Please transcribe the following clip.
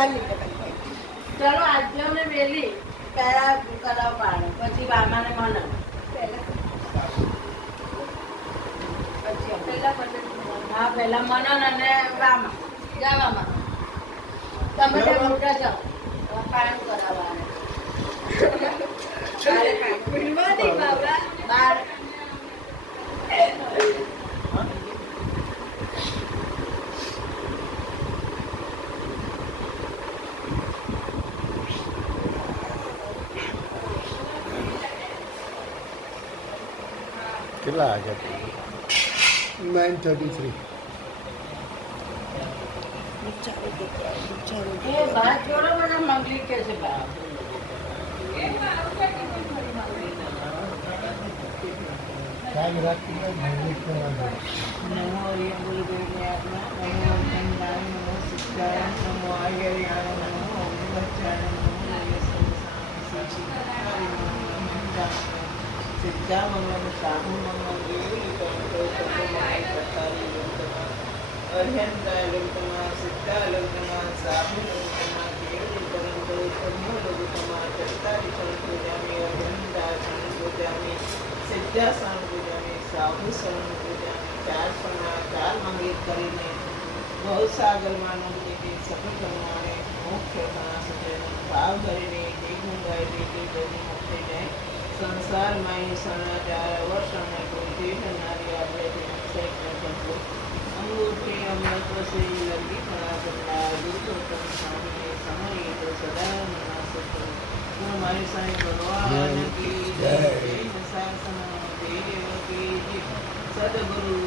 ચલો આજ્યો ને વેલી પહેલા કરાવ પાડો પછી વામાને મને હા પહેલા મનન અને વામા જવામાં તમે ત્યાં મોટા જાઓ પાણી કરાવવાનું બાર કેટલા વાગ્યા 9:33 એ ભાત જોડો મને મંગલી કે છે બા કાલ રાત્રે મંગલી કરવાનું નમો યંગુલ દેવ્યાત્મા નમો ચંદાય નમો સિદ્ધાય નમો આયર્યાય નમો ઓમવચ્ચાય નમો સિદ્ધા મંગલ સાહુ મંગલ દેવી અર્હંતા લગ્નમાં સિદ્ધા લગ્નમાં સાહુ લગ્નમાં દેવી પરંતુ ધર્મો લઘુતમા ચત્તારી ક્ષણ પૂજામી અર્હંતા ક્ષણ પૂજામી સિદ્ધા ક્ષણ પૂજામી સાહુ ક્ષણ પૂજામી ચાર ક્ષણના ચાર મંગિત કરીને બહુસાગરમાં નમતી સફળ પ્રમાણે મુખ્ય ગણાશે ભાવ કરીને એક મંગાયેલી તે જની મુક્તિને સંસારમાં સણાચાર વર્ષ અને કોઈ નારી આપણે અંગૂઠી અમૃત શ્રી લંબી ફળા દુર્ગોત્તમ સ્વામી સમય તો સદા મનાસત હું મારી સાંઈ ભગવાન કી જય શાસન દેવ કી સદગુરુ